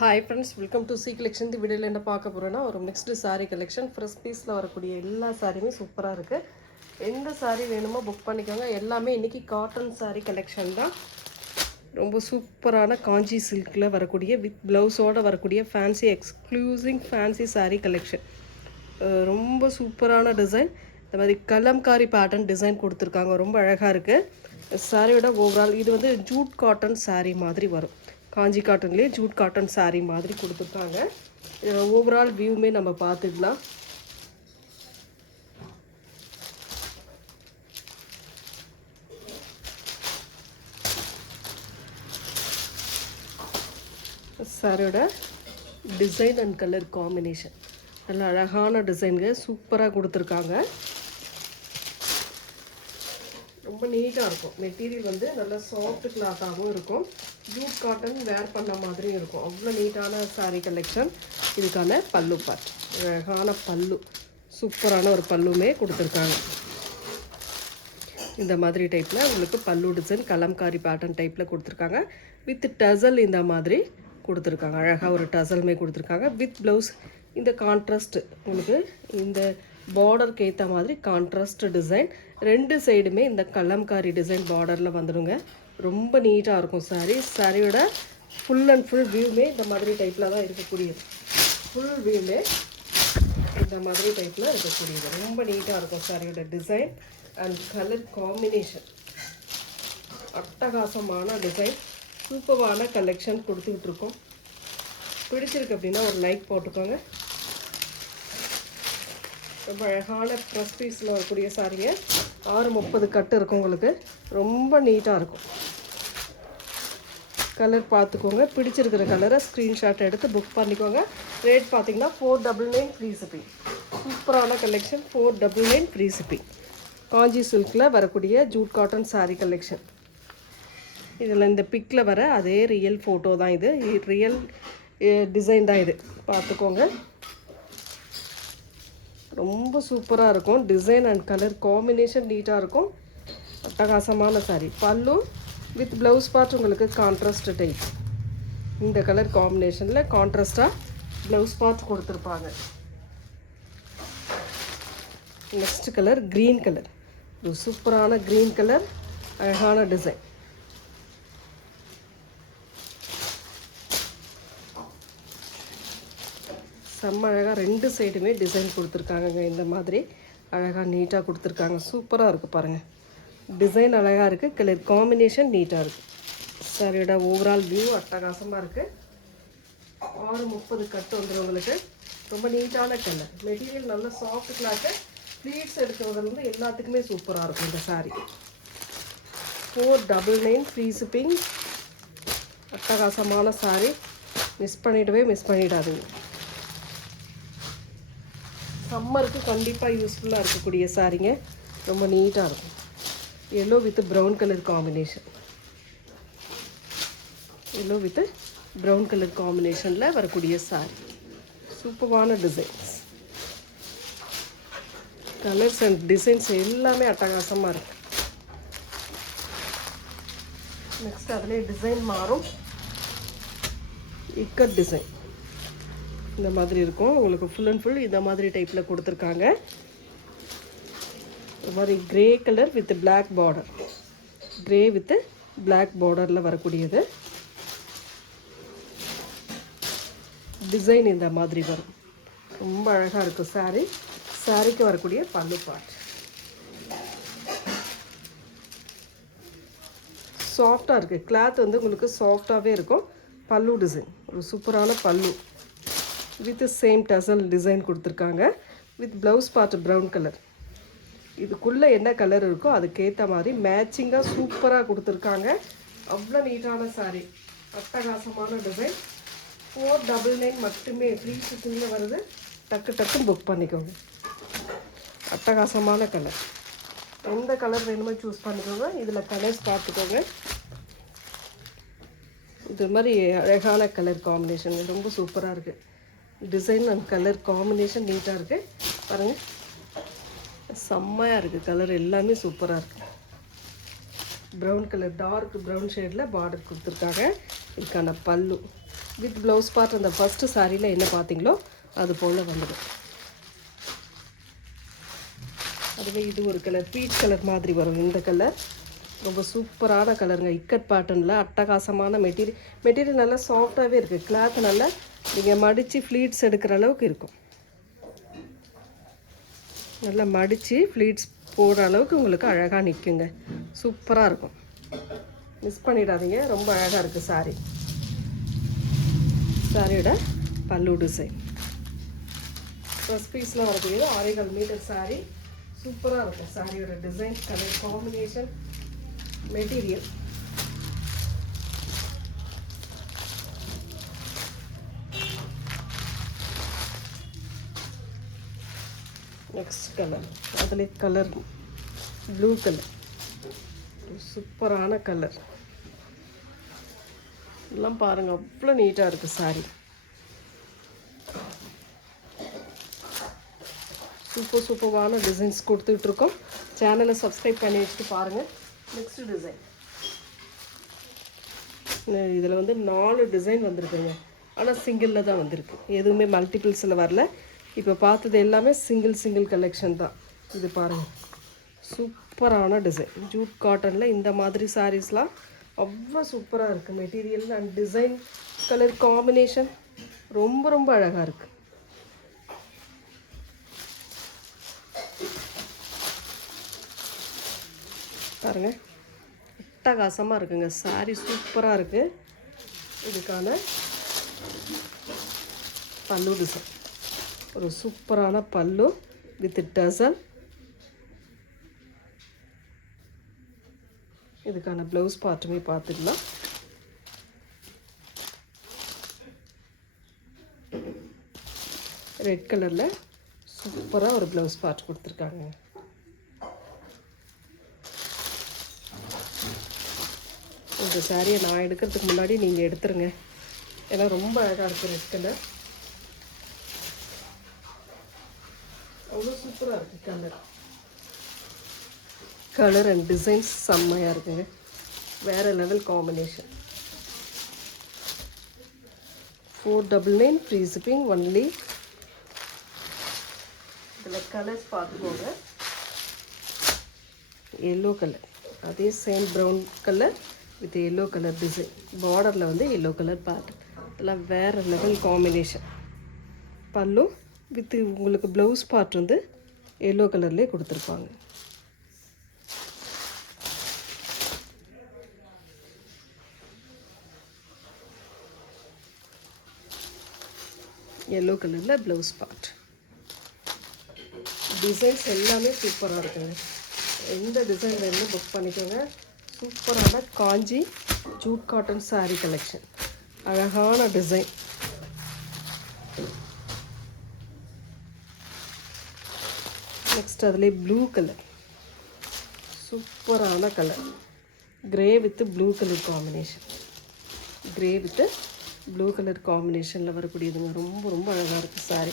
Hi friends, welcome to C collection. இந்த வீடியோவில் என்ன பார்க்க போகிறோன்னா ஒரு மிக்ஸ்டு சாரீ கலெக்ஷன். ஃப்ரெஷ் பீஸில் வரக்கூடிய எல்லா சாரியுமே சூப்பராக இருக்குது. எந்த சாரீ வேணுமோ புக் பண்ணிக்கோங்க. எல்லாமே இன்றைக்கி காட்டன் சாரீ கலெக்ஷன் தான். ரொம்ப சூப்பரான காஞ்சி சில்கில் வரக்கூடிய வித் ப்ளவுஸோடு வரக்கூடிய fancy exclusive fancy sari collection. ரொம்ப சூப்பரான டிசைன். இந்த மாதிரி கலம்காரி பேட்டர்ன் டிசைன் கொடுத்துருக்காங்க. ரொம்ப அழகாக இருக்குது. சாரியோட ஓவரால் இது வந்து ஜூட் காட்டன் சாரீ மாதிரி வரும். காஞ்சி காட்டன்லேயே ஜூட் காட்டன் சாரீ மாதிரி கொடுத்துருக்காங்க. ஓவரால் வியூமே நம்ம பார்த்துக்கலாம். சாரியோட டிசைன் அண்ட் கலர் காம்பினேஷன் நல்ல அழகான டிசைனுங்க, சூப்பராக கொடுத்துருக்காங்க. ரொம்ப நீட்டாக இருக்கும். மெட்டீரியல் வந்து நல்லா சாஃப்ட் கிளாத்தாகவும் இருக்கும். ஜூட் காட்டன் வேர் பண்ண மாதிரியும் இருக்கும். அவ்வளோ நீட்டான சாரீ கலெக்ஷன். இதுக்கான பல்லு பார்ட், அழகான பல்லு, சூப்பரான ஒரு பல்லுமே கொடுத்துருக்காங்க. இந்த மாதிரி டைப்பில் உங்களுக்கு பல்லு டிசைன் கலம்காரி பேட்டர்ன் டைப்பில் கொடுத்துருக்காங்க. வித் டசல் இந்த மாதிரி கொடுத்துருக்காங்க. அழகாக ஒரு டசல்மே கொடுத்துருக்காங்க. வித் ப்ளவுஸ் இந்த கான்ட்ராஸ்ட் உங்களுக்கு இந்த பார்டருக்கு ஏற்ற மாதிரி கான்ட்ராஸ்ட் டிசைன். ரெண்டு சைடுமே இந்த கலம்காரி டிசைன் பார்டரில் வந்துடுங்க. ரொம்ப நீட்டாக இருக்கும் சாரீ. சாரியோட ஃபுல் அண்ட் ஃபுல் வியூமே இந்த மாதிரி டைப்பில் தான் இருக்கக்கூடியது. ஃபுல் வியூமே இந்த மாதிரி டைப்பில் இருக்கக்கூடியது. ரொம்ப நீட்டாக இருக்கும் சாரியோட டிசைன் அண்ட் கலர் காம்பினேஷன். அட்டகாசமான டிசைன், சூப்பரான கலெக்ஷன் கொடுத்துக்கிட்டு இருக்கோம். பிடிச்சிருக்கு அப்படின்னா ஒரு லைக் போட்டுக்கோங்க. ரொம்ப அழகான ப்ரெஸ் பீஸில் வரக்கூடிய சாரீங்க. 630 கட்டு இருக்கும் உங்களுக்கு. ரொம்ப நீட்டாக இருக்கும். கலர் பார்த்துக்கோங்க. பிடிச்சிருக்கிற கலரை ஸ்க்ரீன்ஷாட் எடுத்து புக் பண்ணிக்கோங்க. ரேட் பார்த்தீங்கன்னா 499 ஃப்ரீ ஷிப்பிங். சூப்பரான கலெக்ஷன். 499 free shipping. காஞ்சி சில்கில் வரக்கூடிய ஜூட் காட்டன் சாரீ கலெக்ஷன். இதில் இந்த பிக்கில் வர அதே ரியல் ஃபோட்டோ தான் இது. ரியல் டிசைன் தான் இது. பார்த்துக்கோங்க. ரொம்ப சூப்பராக இருக்கும். டிசைன் அண்ட் கலர் காம்பினேஷன் நீட்டாக இருக்கும். அட்டகாசமான சாரீ. பல்லு வித் ப்ளவுஸ் பார்ட் உங்களுக்கு கான்ட்ராஸ்ட் டைப். இந்த கலர் காம்பினேஷனில் கான்ட்ராஸ்டாக ப்ளவுஸ் பார்ட் கொடுத்துருப்பாங்க. Next colour green colour. ஒரு சூப்பரான க்ரீன் கலர், அழகான டிசைன். செம்ம அழகாக ரெண்டு சைடுமே டிசைன் கொடுத்துருக்காங்கங்க. இந்த மாதிரி அழகாக நீட்டாக கொடுத்துருக்காங்க. சூப்பராக இருக்குது பாருங்கள். டிசைன் அழகாக இருக்குது. கலர் காம்பினேஷன் நீட்டாக இருக்குது. சாரியோட ஓவரால் வியூ அட்டகாசமாக இருக்குது. 630 கட்டு வந்துடும் உங்களுக்கு. ரொம்ப நீட்டான கலர். மெட்டீரியல் நல்ல சாஃப்ட் கிளாத்து. ப்ளீட்ஸ் எடுக்கிறதுலேருந்து எல்லாத்துக்குமே சூப்பராக இருக்கும் இந்த சாரீ. 499 free shipping. அட்டகாசமான சாரீ. மிஸ் பண்ணிடாதீங்க. சம்மருக்கு கண்டிப்பாக யூஸ்ஃபுல்லாக இருக்கக்கூடிய சாரீங்க. ரொம்ப நீட்டாக இருக்கும். Yellow with brown colour combination. Yellow with brown colour காம்பினேஷனில் வரக்கூடிய சாரீ. சூப்பரான டிசைன்ஸ். கலர்ஸ் அண்ட் டிசைன்ஸ் எல்லாமே அட்டகாசமாக இருக்குது. நெக்ஸ்ட் அதிலே டிசைன் மாறும். இக்கட் டிசைன் இந்த மாதிரி இருக்கும் உங்களுக்கு. ஃபுல் அண்ட் ஃபுல் இந்த மாதிரி டைப்பில் கொடுத்துருக்காங்க. இந்த மாதிரி grey colour with black border. Grey with black பார்டரில் வரக்கூடியது. டிசைன் இந்த மாதிரி வரும். ரொம்ப அழகாக இருக்கும் சாரீ. சாரீக்கு வரக்கூடிய பல்லு பார்ட் சாஃப்டாக இருக்குது. கிளாத் வந்து உங்களுக்கு சாஃப்டாகவே இருக்கும். பல்லு டிசைன் ஒரு சூப்பரான பல்லு வித் சேம் டசல் டிசைன் கொடுத்துருக்காங்க. With blouse part brown colour. இதுக்குள்ளே என்ன கலர் இருக்கோ அதுக்கேற்ற மாதிரி மேட்சிங்காக சூப்பராக கொடுத்துருக்காங்க. அவ்வளோ நீட்டான சாரீ. அட்டகாசமான டிசைன். 499 மட்டுமே ஃப்ரீ ஷிப்பிங்கில் வருது. டக்கு புக் பண்ணிக்கோங்க. அட்டகாசமான கலர். எந்த கலர் வேணுமோ சூஸ் பண்ணிக்கோங்க. இதில் கலர்ஸ் பார்த்துக்கோங்க. இது மாதிரி அழகான கலர் காம்பினேஷன். ரொம்ப சூப்பராக இருக்குது. டிசைன் அண்ட் கலர் காம்பினேஷன் நீட்டாக இருக்குது. பாருங்கள், செம்மையாக இருக்குது. கலர் எல்லாமே சூப்பராக இருக்குது. ப்ரௌன் கலர் டார்க் ப்ரௌன் ஷேடில் பார்டர் கொடுத்துருக்காங்க. இதுக்கான பல்லு வித் ப்ளவுஸ் பார்ட் அந்த ஃபஸ்ட்டு சாரியில் என்ன பார்த்தீங்களோ அது போல் வந்துடும். அதுவே இது ஒரு கலர் பீச் கலர் மாதிரி வரும். இந்த கலர் ரொம்ப சூப்பரான கலருங்க. இக்கட் பேட்டர்னில் அட்டகாசமான மெட்டீரியல் நல்லா சாஃப்டாகவே இருக்குது. கிளாத் நல்லா நீங்கள் மடித்து ஃப்ளீட்ஸ் எடுக்கிற அளவுக்கு இருக்கும். நல்லா மடித்து ஃப்ளீட்ஸ் போடுற அளவுக்கு உங்களுக்கு அழகாக நிற்குங்க. சூப்பராக இருக்கும். மிஸ் பண்ணிடாதீங்க. ரொம்ப அழகாக இருக்குது சாரீ. சாரியோட பல்லு டிசைன் ப்ளஸ் பீஸ்லாம் வரக்கூடியது 6.25 மீட்டர் சாரீ. சூப்பராக இருக்கும். சாரியோட design, colour combination, material. Next colour, அதில் கலர் ப்ளூ கலர், சூப்பரான கலர். எல்லாம் பாருங்கள், அவ்வளோ நீட்டாக இருக்குது சாரீ. சூப்பரான டிசைன்ஸ் கொடுத்துட்ருக்கோம். சேனலை சப்ஸ்கிரைப் பண்ணி வச்சுட்டு பாருங்கள். நெக்ஸ்ட் டிசைன், இதில் வந்து 4 டிசைன் வந்திருக்குங்க. ஆனால் சிங்கிளில் தான் வந்திருக்கு, எதுவுமே மல்டிபிள்ஸில் வரல. இப்போ பார்த்தது எல்லாமே சிங்கிள் கலெக்ஷன் தான். இது பாருங்கள், சூப்பரான டிசைன். ஜூட் காட்டனில் இந்த மாதிரி சாரீஸ்லாம் அவ்வளோ சூப்பராக இருக்குது. Material and design, colour combination ரொம்ப அழகாக இருக்குது. பாருங்கள், அட்டகாசமாக இருக்குங்க. சாரீ சூப்பராக இருக்குது. இதுக்கான பல்லு டிசைன், ஒரு சூப்பரான பல்லு வித் டசல். இதுக்கான ப்ளவுஸ் பார்ட்டுமே பார்த்துக்கலாம். ரெட் கலரில் சூப்பராக ஒரு ப்ளவுஸ் பார்ட் கொடுத்துருக்காங்க. இந்த சாரியை நான் எடுக்கிறதுக்கு முன்னாடி நீங்கள் எடுத்துருங்க, ஏன்னா ரொம்ப அழகாக இருக்குது. ரெட் கலர் அவ்வளோ சூப்பராக இருக்குது. கலர் அண்ட் டிசைன்ஸ் செம்மையாக இருக்குங்க. வேறு level combination. 499 free shipping only. இதில் கலர்ஸ் பார்த்துக்கோங்க. எல்லோ கலர், அதே same brown colour with yellow colour design. பார்டரில் வந்து எல்லோ கலர் பேட்டர்ன். இதெல்லாம் வேறு லெவல் காம்பினேஷன். பல்லு வித் உங்களுக்கு ப்ளவுஸ் பார்ட் வந்து எல்லோ கலர்லேயே கொடுத்துருப்பாங்க. எல்லோ கலரில் ப்ளவுஸ் பார்ட். டிசைன்ஸ் எல்லாமே சூப்பராக இருக்குங்க. எந்த டிசைன் வேணுமோ புக் பண்ணிக்கோங்க. சூப்பரான காஞ்சி ஜூட் காட்டன் சாரீ கலெக்ஷன். அழகான டிசைன். நெக்ஸ்ட் அதிலே ப்ளூ கலர், சூப்பரான colour. Grey with blue colour combination. Grey with blue colour காம்பினேஷனில் வரக்கூடியதுங்க. ரொம்ப அழகாக இருக்குது சாரீ.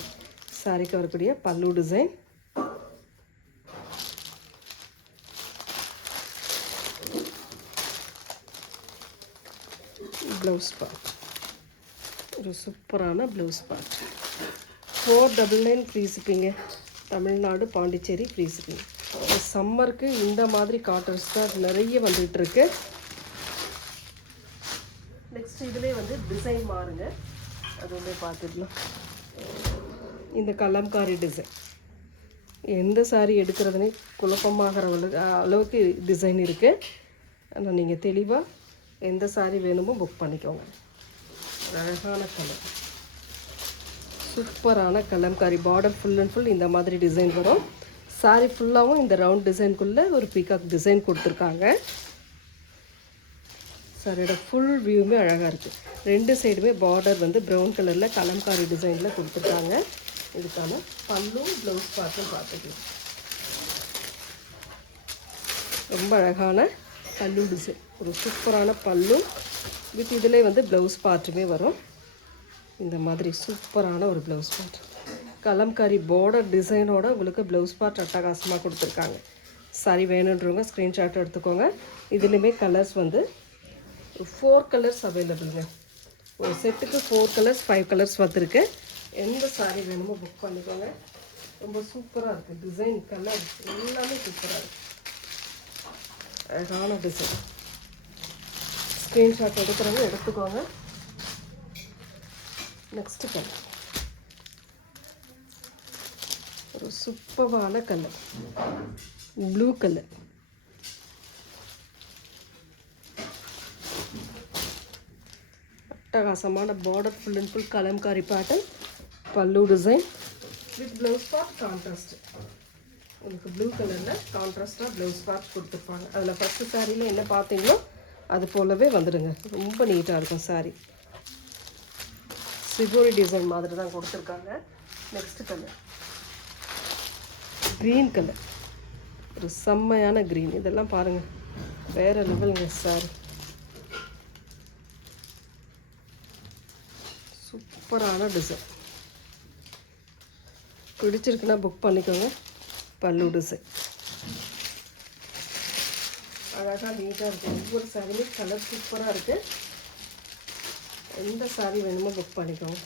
சாரீக்கு வரக்கூடிய பல்லு டிசைன். ப்ளவுஸ் பார்ட், ஒரு சூப்பரான ப்ளவுஸ் பார்ட். 499 ஃப்ரீ ஷிப்பிங்க. Tamil Nadu, Pondicherry free shipping. சம்மருக்கு இந்த மாதிரி காட்டன்ஸ் தான் நிறைய வந்துகிட்ருக்கு. நெக்ஸ்ட் இதிலே வந்து டிசைன் மாறுங்க, அதுவுமே பார்த்துக்கலாம். இந்த கலம்காரி டிசைன், எந்த சாரீ எடுக்கிறதுனே குழப்பமாகிற அளவுக்கு டிசைன் இருக்குது. ஆனால் நீங்கள் தெளிவாக எந்த சாரீ வேணுமோ புக் பண்ணிக்கோங்க. அழகான கலர், சூப்பரான Kalamkari. Border full and full இந்த மாதிரி டிசைன் வரும். சாரீ ஃபுல்லாகவும் இந்த ரவுண்ட் டிசைனுக்குள்ளே ஒரு பீகாக் டிசைன் கொடுத்துருக்காங்க. சாரியோட ஃபுல் வியூவுமே அழகாக இருக்குது. 2 சைடுமே பார்டர் வந்து ப்ரௌன் கலரில் கலம்காரி டிசைனில் கொடுத்துருக்காங்க. இதுக்கான பல்லு ப்ளவுஸ் பார்ட்டும் பார்த்துக்கலாம். ரொம்ப அழகான பல்லு டிசைன், ஒரு சூப்பரான பல்லு வித் இதிலே வந்து ப்ளவுஸ் பார்ட்டுமே வரும். இந்த மாதிரி சூப்பரான ஒரு ப்ளவுஸ் பார்ட். கலம்காரி பார்டர் டிசைனோட உங்களுக்கு ப்ளவுஸ் பார்ட் அட்டகாசமாக கொடுத்துருக்காங்க. சாரி வேணுன்றவங்க ஸ்க்ரீன்ஷாட் எடுத்துக்கோங்க. இதுலேயுமே கலர்ஸ் வந்து 4 கலர்ஸ் அவைலபிளுங்க. ஒரு செட்டுக்கு 4 கலர்ஸ் 5 கலர்ஸ் வந்துருக்கு. எந்த சாரீ வேணுமோ புக் பண்ணிக்கோங்க. ரொம்ப சூப்பராக இருக்குது. டிசைன் கலர் எல்லாமே சூப்பராக இருக்குது. அழகான டிசைன். ஸ்க்ரீன்ஷாட் எடுக்கிறவங்க எடுத்துக்கோங்க. நெக்ஸ்ட்டு கலர் ஒரு சூப்பரான கலர், ப்ளூ கலர். அட்டகாசமான border, full and full Kalamkari pattern, பல்லு design with blouse part contrast. உங்களுக்கு ப்ளூ கலரில் கான்ட்ராஸ்டாக ப்ளவுஸ் பார்ட் கொடுத்துருப்பாங்க. அதில் ஃபஸ்ட்டு சாரியில் என்ன பார்த்தீங்களோ அது போலவே வந்துடுங்க. ரொம்ப நீட்டாக இருக்கும் சாரீ. சிபோரி டிசைன் மாதிரி தான் கொடுத்துருக்காங்க. நெக்ஸ்ட் கலர் க்ரீன் கலர், ஒரு செம்மையான க்ரீன். இதெல்லாம் பாருங்கள், வேறு லெவலுங்க சாரி. சூப்பரான டிசைன். பிடிச்சிருக்குன்னா புக் பண்ணிக்கோங்க. பல்லு டிசைன் அழகாக நீட்டாக இருக்குது. ஒவ்வொரு சாரியுமே கலர் சூப்பராக இருக்குது. எந்த சாரி வேணுமோ புக் பண்ணிக்கோங்க.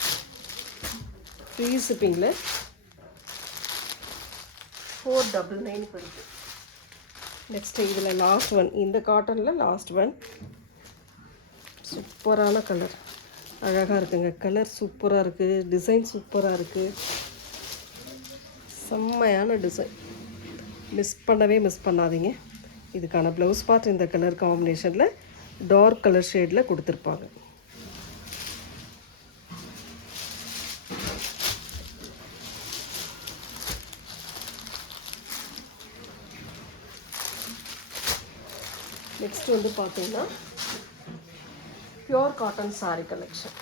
ஃப்ரீ ஷிப்பிங்கில் 499 இருக்குது. நெக்ஸ்ட்டு இதில் லாஸ்ட் ஒன், இந்த காட்டனில் லாஸ்ட் ஒன். சூப்பரான கலர், அழகாக இருக்குங்க. கலர் சூப்பராக இருக்குது, டிசைன் சூப்பராக இருக்குது. செம்மையான டிசைன். மிஸ் பண்ணாதீங்க. இதுக்கான ப்ளவுஸ் பார்ட் இந்த கலர் காம்பினேஷனில் டார்க் கலர் ஷேடில் கொடுத்துருப்பாங்க. நெக்ஸ்ட் வந்து பார்த்தீங்கன்னா pure cotton sari collection.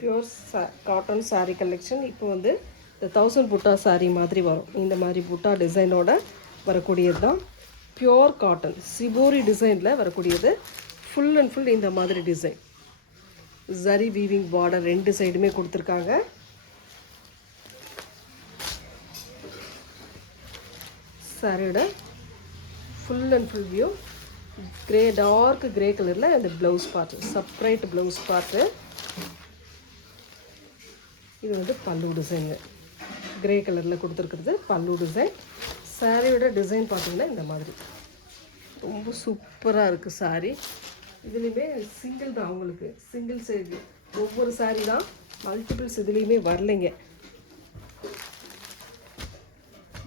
Pure cotton sari collection. இப்போ வந்து இந்த 1000 புட்டா சாரீ மாதிரி வரும். இந்த மாதிரி புட்டா டிசைனோட வரக்கூடியது தான் பியோர் காட்டன். சிபோரி டிசைனில் வரக்கூடியது. ஃபுல் அண்ட் ஃபுல் இந்த மாதிரி டிசைன். ஜரி வீவிங் பார்டர் 2 சைடுமே கொடுத்துருக்காங்க. சாரியோட full and full view grey, dark grey கலரில் அந்த blouse part, separate blouse part. இது வந்து பல்லு டிசைனு, கிரே கலரில் கொடுத்துருக்குறது பல்லு டிசைன். சாரியோட டிசைன் பார்த்திங்கன்னா இந்த மாதிரி ரொம்ப சூப்பராக இருக்குது சாரீ. இதுலேயுமே சிங்கிள் தான், உங்களுக்கு சிங்கிள் சைடு ஒவ்வொரு சாரீ தான், மல்டிபிள்ஸ் இதுலேயுமே வரலைங்க.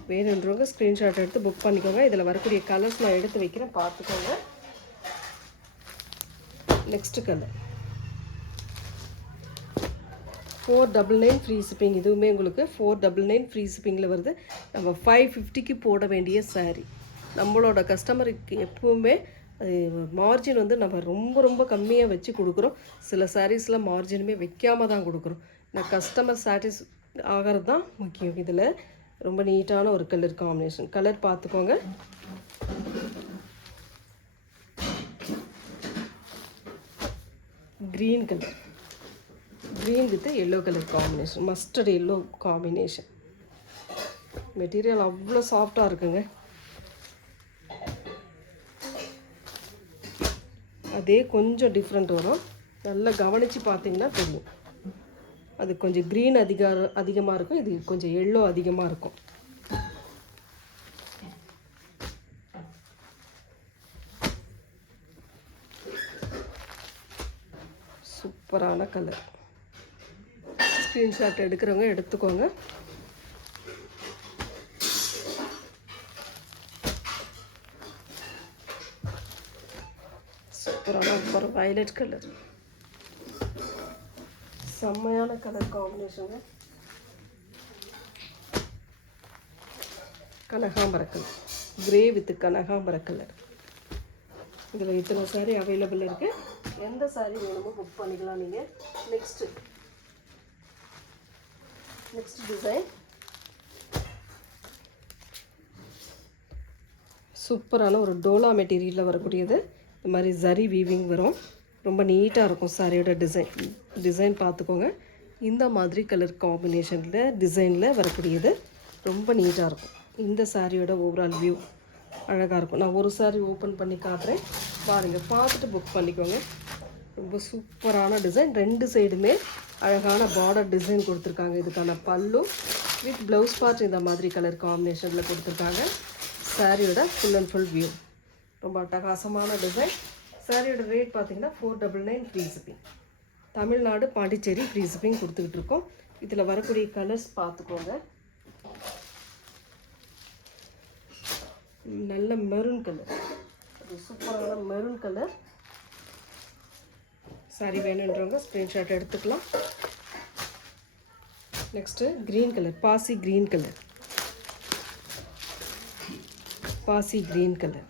வேணுன்றவங்க ஸ்க்ரீன்ஷாட் எடுத்து புக் பண்ணிக்கோங்க. இதில் வரக்கூடிய கலர்ஸ் நான் எடுத்து வைக்கிறேன், பார்த்துக்கோங்க. Next colour 499 free shipping. இதுவுமே உங்களுக்கு 499 ஃப்ரீ ஷிப்பிங்கில் வருது. நம்ம 550க்கு போட வேண்டிய சாரீ. நம்மளோட கஸ்டமருக்கு எப்பவுமே மார்ஜின் வந்து நம்ம ரொம்ப ரொம்ப கம்மியாக வச்சு கொடுக்குறோம். சில சாரீஸில் மார்ஜினுமே வைக்காமல் தான் கொடுக்குறோம். நான் கஸ்டமர் சாட்டிஸ் ஆகிறது தான் முக்கியம். இதில் ரொம்ப நீட்டான ஒரு கலர் காம்பினேஷன். கலர் பார்த்துக்கோங்க. Green colour, green with yellow colour combination, mustard yellow combination. Material அவ்வளோ சாஃப்டாக இருக்குங்க. அதே கொஞ்சம் டிஃப்ரெண்ட் வரும். நல்லா கவனித்து பார்த்தீங்கன்னா தெரியும். அது கொஞ்சம் க்ரீன் அதிகமாக இருக்கும், இது கொஞ்சம் எல்லோ அதிகமாக இருக்கும். சூப்பரான கலர். ஸ்க்ரீன்ஷாட் எடுக்கிறவங்க எடுத்துக்கோங்க. சூப்பரான ஒரு வயலட் கலர், செம்மையான கலர் காம்பினேஷனுங்க. கனகாம்பர கலர், கிரே வித் கனகாம்பர கலர். இதில் இத்தனை சாரீ அவைலபிள் இருக்குது. எந்த சாரீ வேணுமோ புக் பண்ணிக்கலாம் நீங்கள். நெக்ஸ்ட் டிசைன் சூப்பரான ஒரு டோலா மெட்டீரியலில் வரக்கூடியது. இந்த மாதிரி ஜரி வீவிங் வரும். ரொம்ப நீட்டாக இருக்கும் சாரியோட டிசைன் பார்த்துக்கோங்க. இந்த மாதிரி கலர் காம்பினேஷனில் டிசைனில் வரக்கூடியது ரொம்ப நீட்டாக இருக்கும். இந்த சாரியோட ஓவரால் வியூ அழகாக இருக்கும். நான் ஒரு சாரி ஓப்பன் பண்ணி காட்டுறேன் பாருங்கள், பார்த்துட்டு புக் பண்ணிக்கோங்க. ரொம்ப சூப்பரான டிசைன். 2 சைடுமே அழகான பார்டர் டிசைன் கொடுத்துருக்காங்க. இதுக்கான பல்லு வித் ப்ளவுஸ் பார்ட் இந்த மாதிரி கலர் காம்பினேஷனில் கொடுத்துருக்காங்க. சாரியோட ஃபுல் அண்ட் ஃபுல் வியூ ரொம்ப அட்டகாசமான டிசைன். சாரியோட ரேட் பார்த்தீங்கன்னா 499 free shipping. Tamil Nadu Pondicherry free shipping கொடுத்துக்கிட்டு இருக்கோம். இதில் வரக்கூடிய கலர்ஸ் பார்த்துக்கோங்க. நல்ல மெரூன் கலர், ஒரு சூப்பரான மெரூன் கலர். சாரி வேணுன்றவங்க ஸ்க்ரீன்ஷாட் எடுத்துக்கலாம். நெக்ஸ்ட்டு க்ரீன் கலர், பாசி க்ரீன் கலர், பாசி green colour.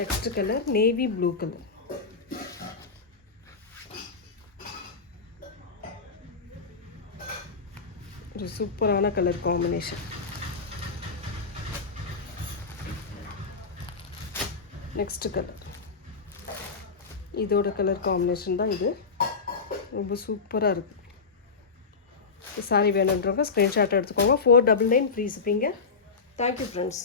Next colour navy blue colour. ஒரு சூப்பரான கலர் காம்பினேஷன். நெக்ஸ்ட் கலர், இதோட கலர் காம்பினேஷன் தான் இது. ரொம்ப சூப்பராக இருக்குது. சாரி வேணுன்றவங்க ஸ்க்ரீன்ஷாட் எடுத்துக்கோங்க. 499 ஃப்ரீ ஷிப்பிங்க. Thank you friends.